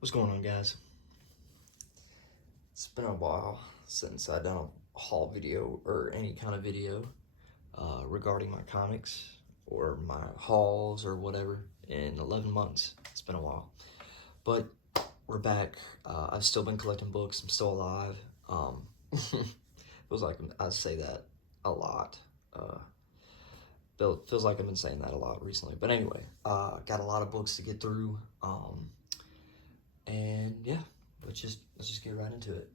What's going on, guys? It's been a while since I've done a haul video or any kind of video regarding my comics or my hauls or whatever in 11 months. It's been a while. But we're back. I've still been collecting books. I'm still alive. Feels like I say that a lot. Feels like I've been saying that a lot recently. But anyway, got a lot of books to get through. And yeah, let's just get right into it.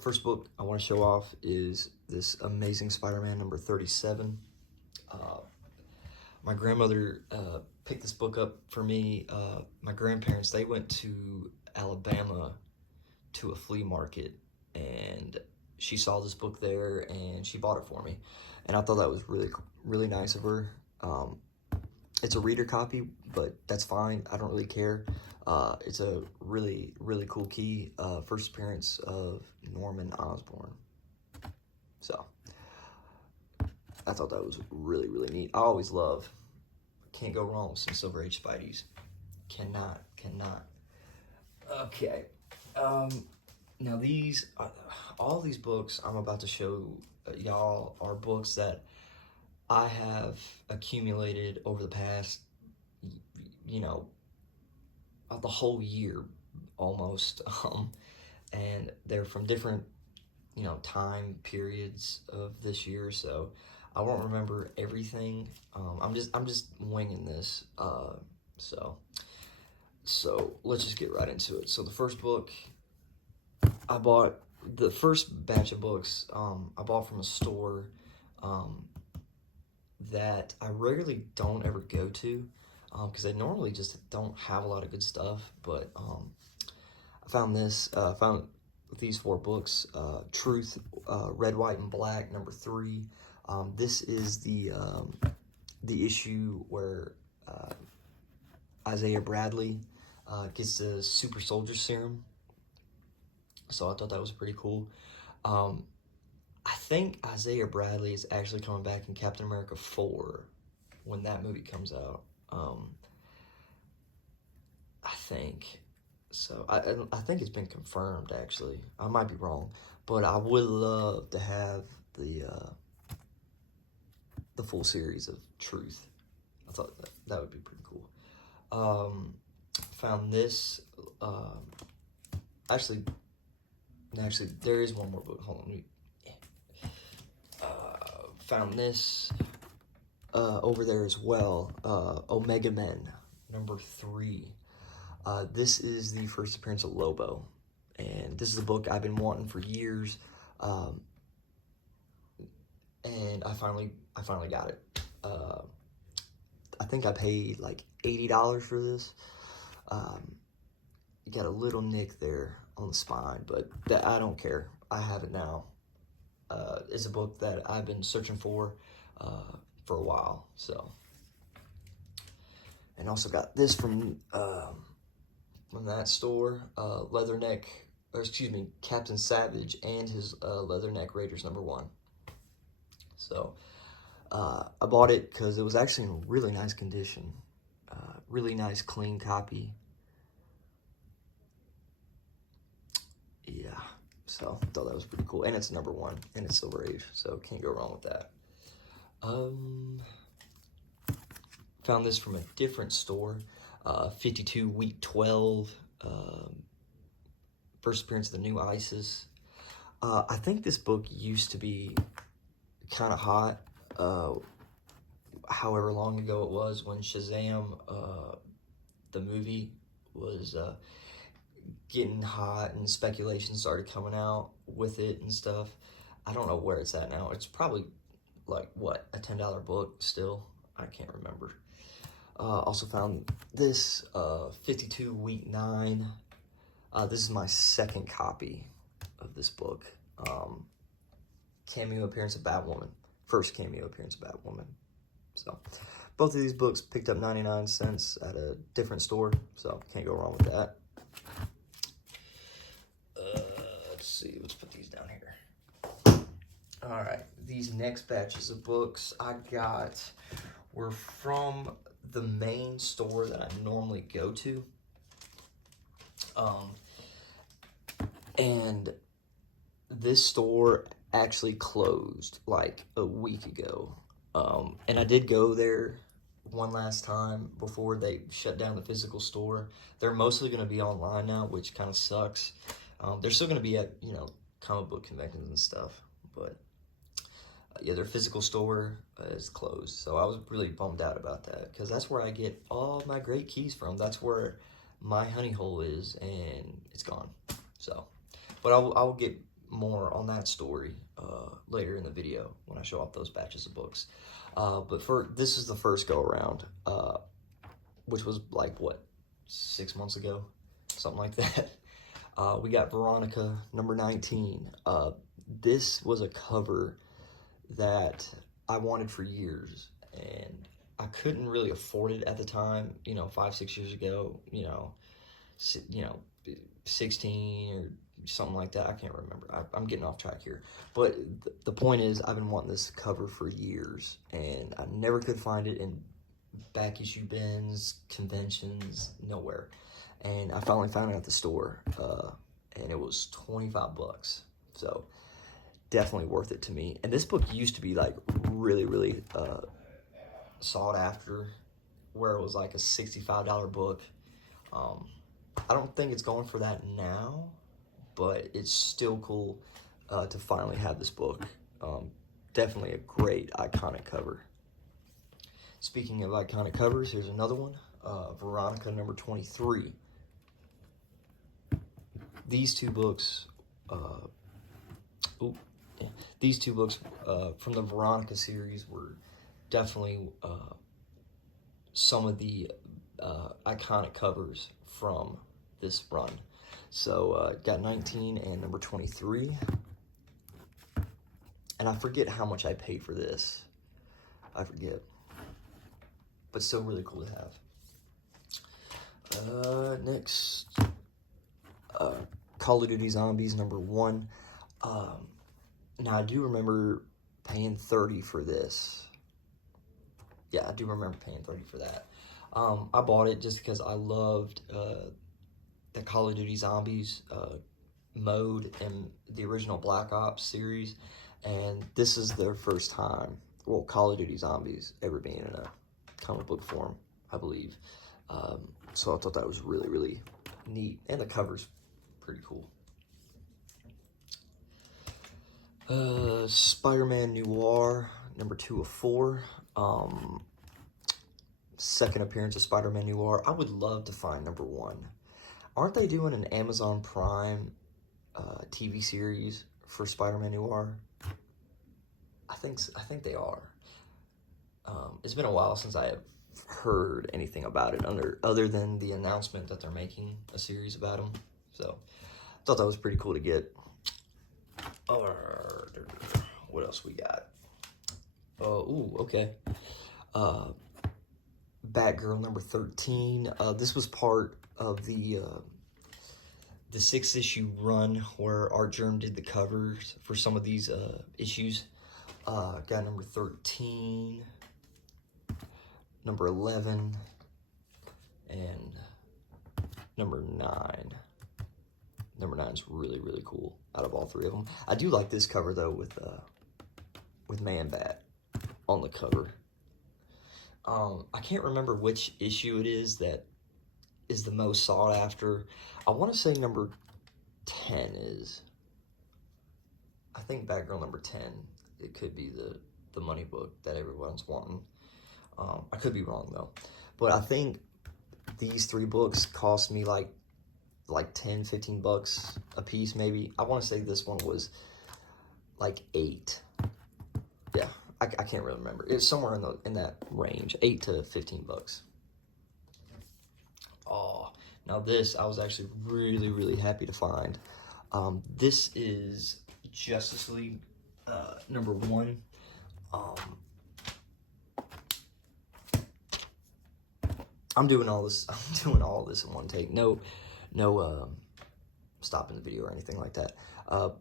First book I want to show off is this Amazing Spider-Man number 37. My grandmother picked this book up for me. My grandparents, they went to Alabama to a flea market, and she saw this book there, and she bought it for me. And I thought that was really nice of her. It's a reader copy, but that's fine. I don't really care. It's a really cool key. First appearance of Norman Osborn. So, I thought that was really neat. I always love, can't go wrong with some Silver Age Spideys. Cannot. Okay. Now these, all these books I'm about to show y'all are books that I have accumulated over the past, the whole year almost. And they're from different, time periods of this year, so I won't remember everything. I'm just winging this. So let's just get right into it. So the first book I bought, the first batch of books I bought from a store that I rarely don't ever go to because I normally just don't have a lot of good stuff. But I found these four books: Truth, Red, White, and Black, number 3. This is the issue where Isaiah Bradley gets the super soldier serum. So I thought that was pretty cool. I think Isaiah Bradley is actually coming back in Captain America 4 when that movie comes out. I think. So I think it's been confirmed, actually. I might be wrong, but I would love to have the full series of Truth. I thought that would be pretty cool. Found this. Actually, there is one more book. Hold on. Found this over there as well. Omega Men, number 3. This is the first appearance of Lobo, and this is a book I've been wanting for years, and I finally got it. I think I paid like $80 for this. You got a little nick there on the spine, but I don't care. I have it now. It's a book that I've been searching for a while. So, and also got this from that store, Captain Savage and his Leatherneck Raiders number 1. So, I bought it because it was actually in really nice condition. Really nice, clean copy. Yeah, so I thought that was pretty cool. And it's number 1, and it's Silver Age, so can't go wrong with that. Found this from a different store, 52 Week 12, first appearance of the New ISIS. I think this book used to be kind of hot, however long ago it was when Shazam, the movie, was getting hot and speculation started coming out with it and stuff. I don't know where it's at now. It's probably like, what, a $10 book still? I can't remember. Also found this 52 Week 9. This is my second copy of this book. Cameo appearance of Batwoman. First cameo appearance of Batwoman. So, both of these books picked up 99 cents at a different store, so can't go wrong with that. Let's see, let's put these down here. All right, these next batches of books I got were from the main store that I normally go to. Um, and this store actually closed like a week ago. And I did go there one last time before they shut down the physical store. They're mostly going to be online now, which kind of sucks. They're still going to be at, comic book conventions and stuff, but yeah, their physical store is closed. So I was really bummed out about that because that's where I get all my great keys from. That's where my honey hole is, and it's gone. So, but I will get more on that story later in the video when I show off those batches of books. But this is the first go around, which was like what, 6 months ago, something like that. We got Veronica number 19. This was a cover that I wanted for years, and I couldn't really afford it at the time. 5-6 years ago. 16 or something like that. I can't remember. I'm getting off track here. But the point is, I've been wanting this cover for years, and I never could find it in back issue bins, conventions, nowhere. And I finally found it at the store, and it was $25. So definitely worth it to me. And this book used to be like really, really sought after, where it was like a $65 book. I don't think it's going for that now, but it's still cool to finally have this book. Definitely a great iconic cover. Speaking of iconic covers, here's another one, Veronica number 23. These two books, from the Veronica series were definitely some of the iconic covers from this run. So got 19 and number 23. And I forget how much I paid for this. I forget. But still really cool to have. Next, Call of Duty Zombies number 1. Now I do remember paying $30 for this. Yeah, I do remember paying $30 for that. I bought it just because I loved the Call of Duty Zombies mode in the original Black Ops series, and this is their first time, well, Call of Duty Zombies ever being in a comic book form, I believe. So I thought that was really, really neat, and the cover's pretty cool. Spider-Man Noir, number 2 of 4. Second appearance of Spider-Man Noir. I would love to find number 1. Aren't they doing an Amazon Prime TV series for Spider-Man Noir? I think they are. It's been a while since I have heard anything about it other than the announcement that they're making a series about him. So I thought that was pretty cool to get. What else we got? Okay. Batgirl number 13. This was part of the 6-issue run where Art Germ did the covers for some of these issues. Got number 13, number 11, and number 9. Number 9 is really, really cool out of all 3 of them. I do like this cover though with Man-Bat on the cover. I can't remember which issue it is that is the most sought after. I want to say number 10 is. I think Batgirl number 10. It could be the money book that everyone's wanting. I could be wrong though, but I think these 3 books cost me like $10-15 a piece maybe. I want to say this one was like $8. Yeah, I can't really remember. It's somewhere in that range, $8 to $15. Oh, now this I was actually really, really happy to find. This is Justice League number 1. I'm doing all this in one take. No stopping the video or anything like that.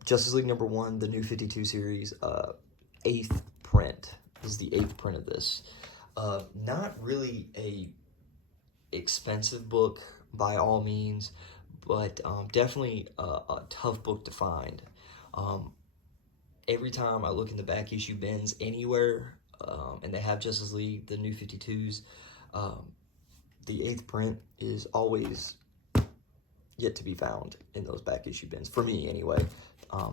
Justice League number 1, the New 52 series, 8th print. This is the 8th print of this. Not really a expensive book by all means, but definitely a tough book to find. Um, every time I look in the back issue bins anywhere, and they have Justice League, the New 52s, the 8th print is always yet to be found in those back issue bins, for me anyway.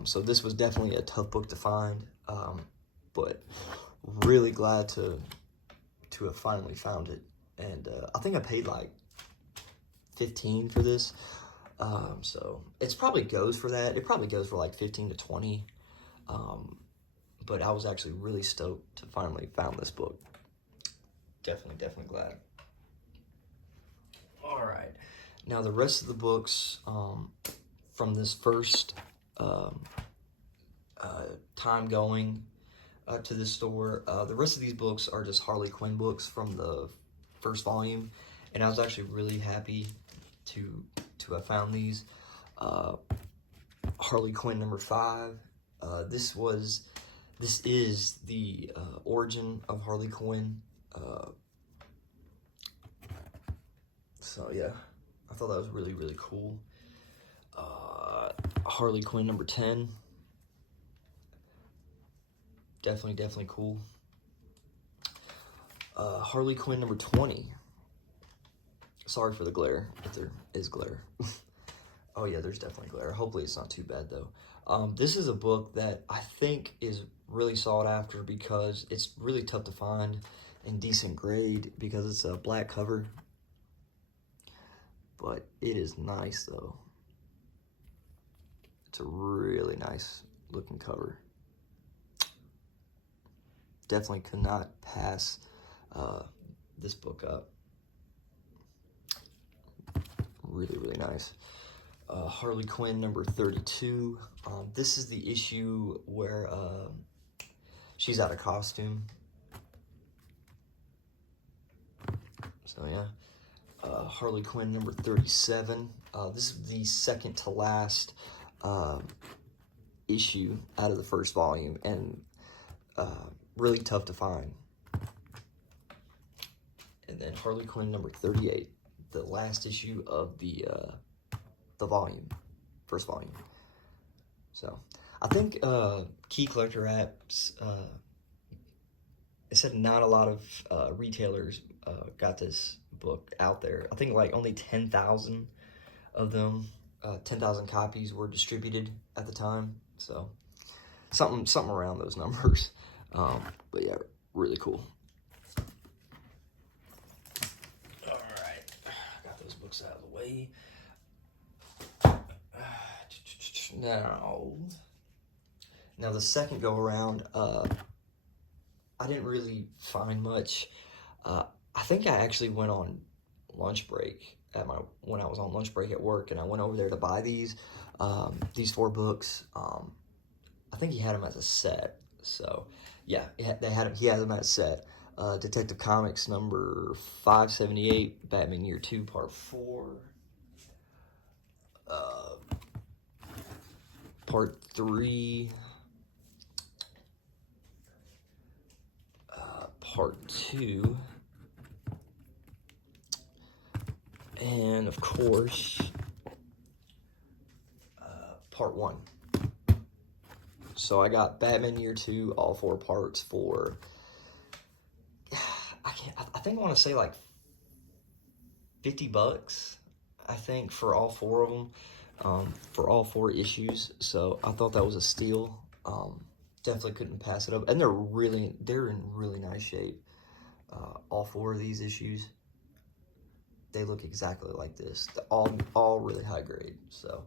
So this was definitely a tough book to find, but really glad to have finally found it. And I think I paid like $15 for this. So it's probably goes for that. It probably goes for like 15 to 20. But I was actually really stoked to finally found this book. Definitely glad. All right. Now the rest of the books from this first time going to this store, the rest of these books are just Harley Quinn books from the first volume, and I was actually really happy to have found these. Harley Quinn number 5. This is the origin of Harley Quinn. So yeah, I thought that was really cool. Harley Quinn number 10. Definitely cool. Harley Quinn number 20. Sorry for the glare, if there is glare. Oh yeah, there's definitely glare. Hopefully it's not too bad though. This is a book that I think is really sought after because it's really tough to find in decent grade because it's a black cover. But it is nice though. It's a really nice looking cover. Definitely could not pass this book up. Really nice. Harley Quinn number 32. This is the issue where she's out of costume. So yeah. Harley Quinn number 37. This is the second to last issue out of the first volume, and really tough to find. And then Harley Quinn number 38, the last issue of the volume, first volume. So I think Key Collector apps, it said not a lot of retailers got this book out there. I think like only 10,000 of them, 10,000 copies were distributed at the time. So something around those numbers. But yeah, really cool. All right, got those books out of the way. Now the second go around, I didn't really find much. I think I actually went on lunch break when I was on lunch break at work, and I went over there to buy these 4 books. I think he had them as a set. So yeah, he had them as a set. Detective Comics number 578, Batman Year 2 Part 4. Part 3. Part 2. And of course, Part 1. So I got Batman Year 2, all 4 parts for, I think I want to say like $50, I think, for all 4 of them, for all 4 issues. So I thought that was a steal. Definitely couldn't pass it up. And they're in really nice shape. All 4 of these issues, they look exactly like this. They're all really high grade. So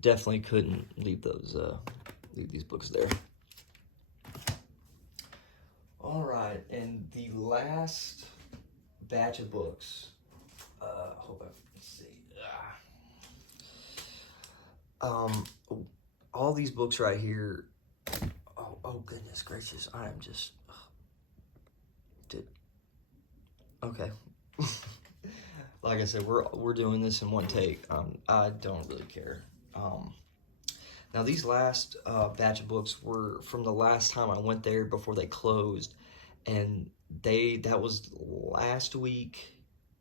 definitely couldn't leave these books there. All right, and the last batch of books. Let's see. All these books right here. Oh goodness gracious! I am just. Okay. Like I said, we're doing this in one take. I don't really care. Now these last batch of books were from the last time I went there before they closed, and that was last week.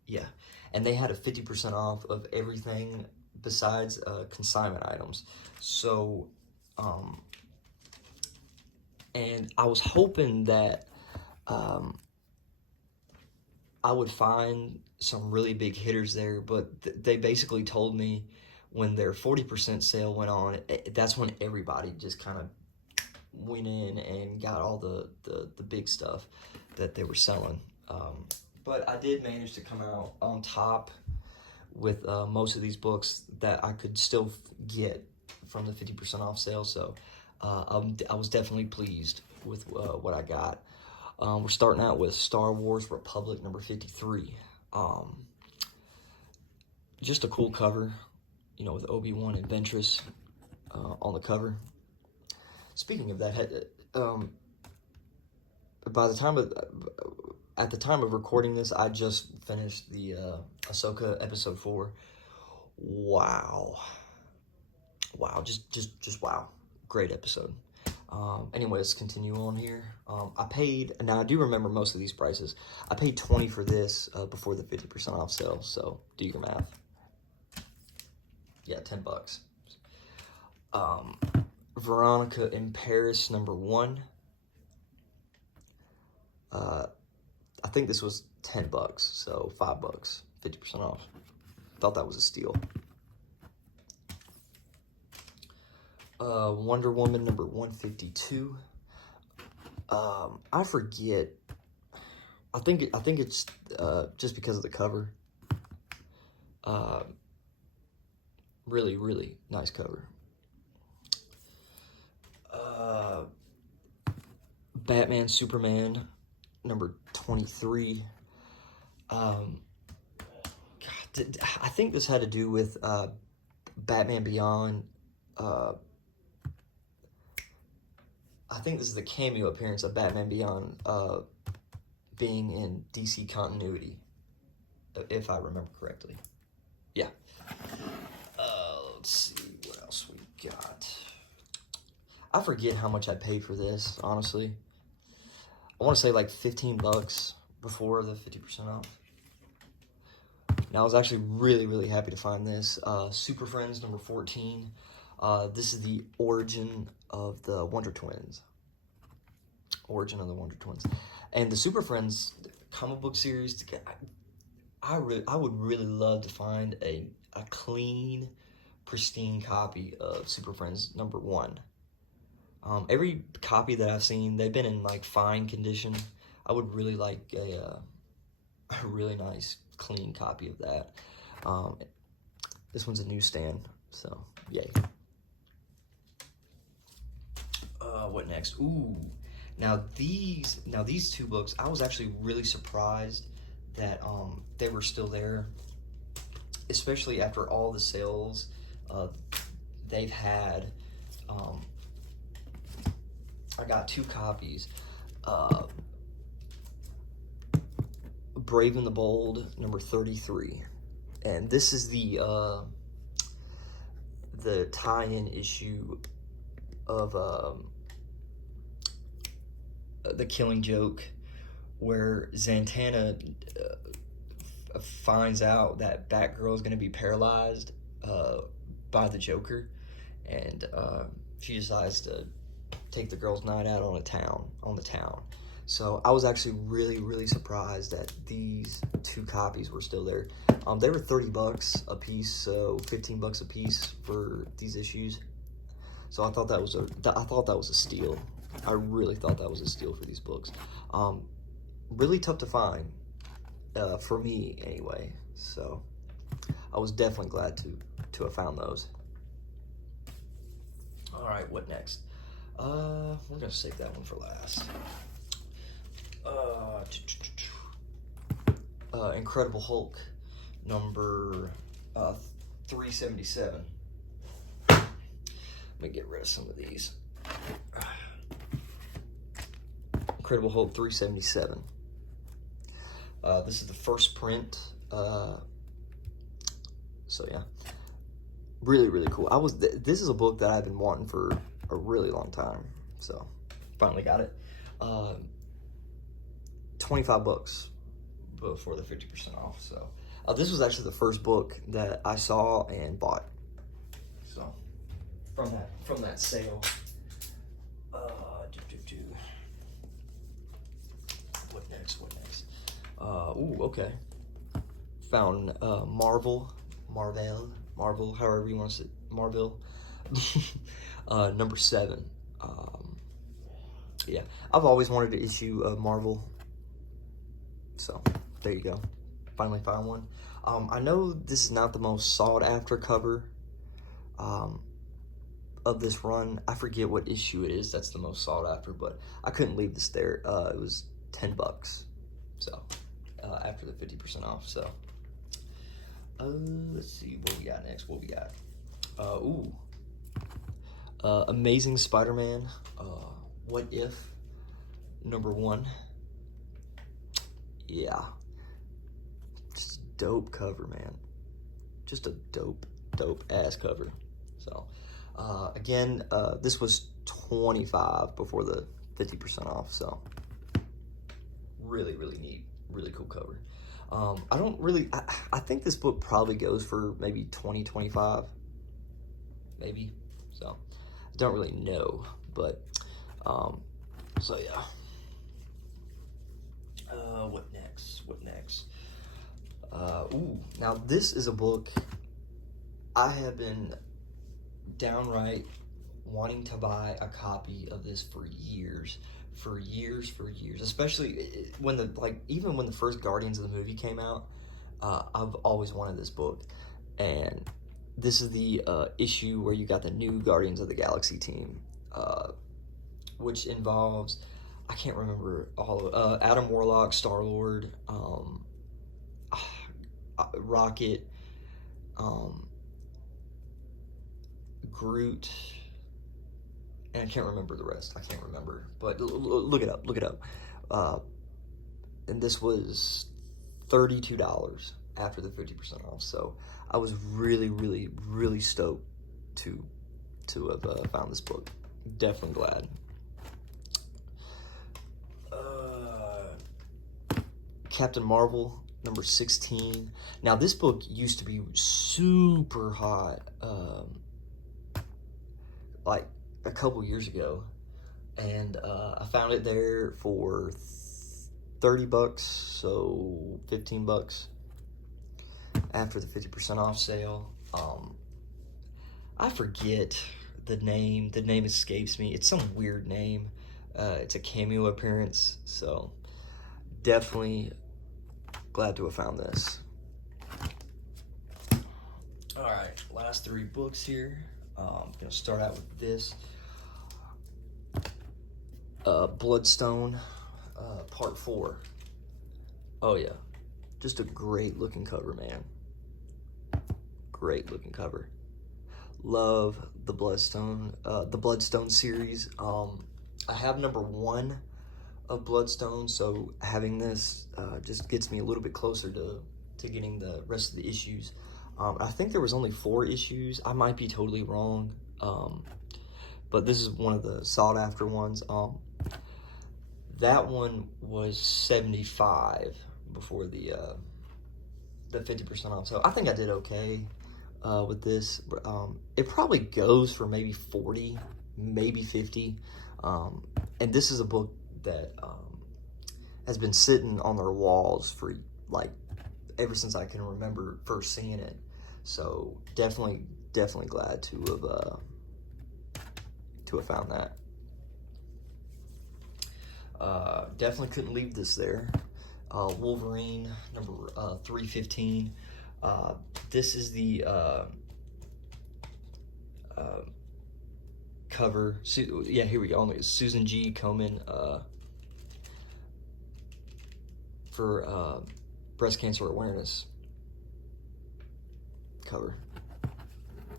Yeah, and they had a 50% off of everything besides consignment items. So, and I was hoping that I would find some really big hitters there, but they basically told me when their 40% sale went on, that's when everybody just kind of went in and got all the big stuff that they were selling. But I did manage to come out on top with most of these books that I could still get from the 50% off sale. So I was definitely pleased with what I got. We're starting out with Star Wars Republic number 53. Just a cool cover, you know, with Obi-Wan and Ventress on the cover. Speaking of that, at the time of recording this, I just finished the Ahsoka episode 4. Wow, just wow, great episode. Anyway, let's continue on here. I paid, now I do remember most of these prices. I paid $20 for this before the 50% off sale, so do your math. Yeah, $10. Veronica in Paris number 1. I think this was $10, so $5, 50% off. Thought that was a steal. Wonder Woman number 152. I forget. I think it's just because of the cover. Really, really nice cover. Batman Superman number 23. God, I think this had to do with Batman Beyond. I think this is the cameo appearance of Batman Beyond being in DC continuity, if I remember correctly. Yeah. Let's see what else we got. I forget how much I paid for this, honestly. I want to say like $15 before the 50% off. Now, I was actually really, really happy to find this. Super Friends number 14. This is the origin of the Wonder Twins. Origin of the Wonder Twins. And the Super Friends comic book series, I would really love to find a clean, pristine copy of Super Friends number 1. Every copy that I've seen, they've been in like fine condition. I would really like a really nice, clean copy of that. This one's a newsstand, so yay. What next? Ooh, now these two books, I was actually really surprised that they were still there, especially after all the sales they've had. I got 2 copies. Brave and the Bold number 33, and this is the tie-in issue of The Killing Joke, where Zatanna finds out that Batgirl is going to be paralyzed by the Joker, and she decides to take the girls' night out on the town. So I was actually really, really surprised that these 2 copies were still there. They were $30 a piece, so $15 a piece for these issues. So I thought that was a steal. I really thought that was a steal for these books. Really tough to find, for me anyway. So I was definitely glad to have found those. All right, what next? We're gonna save that one for last. Incredible Hulk number 377. Let me get rid of some of these. Incredible Hulk 377. This is the first print. So yeah, really, really cool. This is a book that I've been wanting for a really long time, so finally got it. $25 before the 50% off. So This was actually the first book that I saw and bought. So, from that sale. What next? What next? Okay. Found Marvel, however you want to say Marvel. Number 7. Yeah, I've always wanted to issue a Marvel. So, there you go. Finally found one. I know this is not the most sought after cover of this run. I forget what issue it is that's the most sought after, but I couldn't leave this there. It was $10. So, after the 50% off. So, let's see what we got next. What we got? Amazing Spider-Man. What If? Number 1. Yeah. Just dope cover, man. Just a dope ass cover. So, again, this was $25 before the 50% off. So, really neat, really cool cover. I think this book probably goes for maybe $20, $25, maybe. So, I don't really know, but, so yeah. What next? Now this is a book I have been downright wanting to buy a copy of this for years, especially when even when the first Guardians of the movie came out. I've always wanted this book, and this is the issue where you got the new Guardians of the Galaxy team, which involves, I can't remember all of Adam Warlock, Star-Lord, Rocket, Groot, and I can't remember the rest. I can't remember, but look it up. And this was $32 after the 50% off. So I was really stoked to have found this book. Definitely glad. Captain Marvel, number 16. Now this book used to be super hot, like a couple years ago, and I found it there for $30, so $15 after the 50% off sale. I forget the name. The name escapes me. It's some weird name. It's a cameo appearance, so definitely glad to have found this. All right, last 3 books here. I'm gonna start out with this. Bloodstone, part 4. Oh yeah, just a great looking cover, man. Great looking cover. Love the Bloodstone series. I have number 1 of Bloodstone, so having this just gets me a little bit closer to getting the rest of the issues. I think there was only 4 issues. I might be totally wrong, but this is one of the sought after ones. That one was $75 before the 50% off. So I think I did okay with this. It probably goes for maybe 40, maybe 50. And this is a book that has been sitting on their walls for like ever since I can remember first seeing it. So definitely glad to have found that. Definitely couldn't leave this there. Wolverine, number 315. This is the cover. Yeah, here we go. Susan G. Komen for breast cancer awareness cover.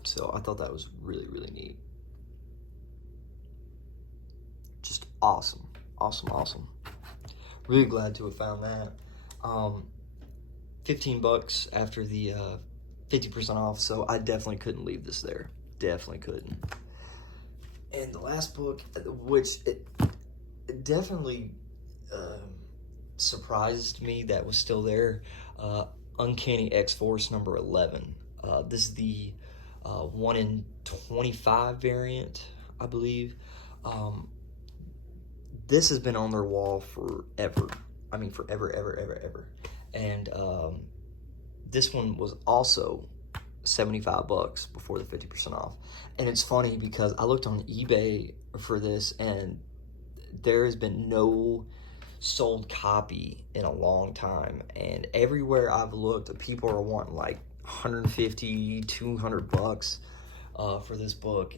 So I thought that was really neat. Just awesome. Really glad to have found that. $15 after the 50% off, so I definitely couldn't leave this there. Definitely couldn't. And the last book, which it definitely surprised me that was still there, Uncanny X-Force number 11. This is the 1 in 25 variant, I believe. This has been on their wall forever. I mean, forever, ever. And this one was also $75 before the 50% off. And it's funny because I looked on eBay for this, and there has been no sold copy in a long time. And everywhere I've looked, people are wanting like 150, $200 for this book.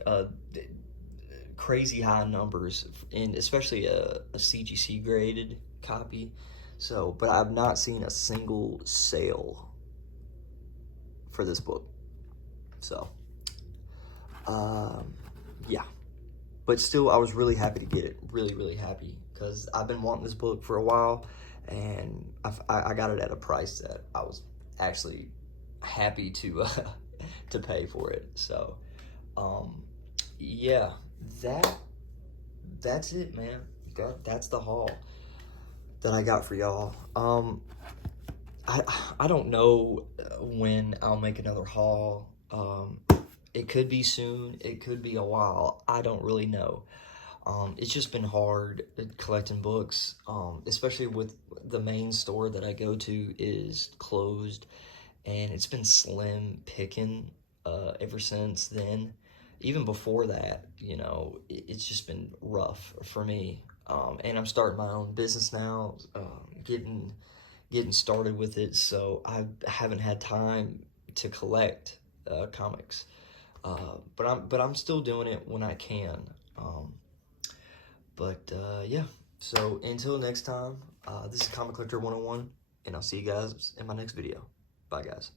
Crazy high numbers, and especially a CGC graded copy. So, but I've not seen a single sale for this book. So, yeah. But still, I was really happy to get it. Really happy, because I've been wanting this book for a while, and I got it at a price that I was actually happy to to pay for it. So, yeah, that's it, man. That's the haul that I got for y'all. I don't know when I'll make another haul. It could be soon, it could be a while. I don't really know. It's just been hard collecting books, especially with the main store that I go to is closed, and it's been slim picking ever since then. Even before that, you know, it's just been rough for me. And I'm starting my own business now, getting started with it, so I haven't had time to collect comics. But I'm still doing it when I can. Yeah. So until next time, this is Comic Collector 101, and I'll see you guys in my next video. Bye, guys.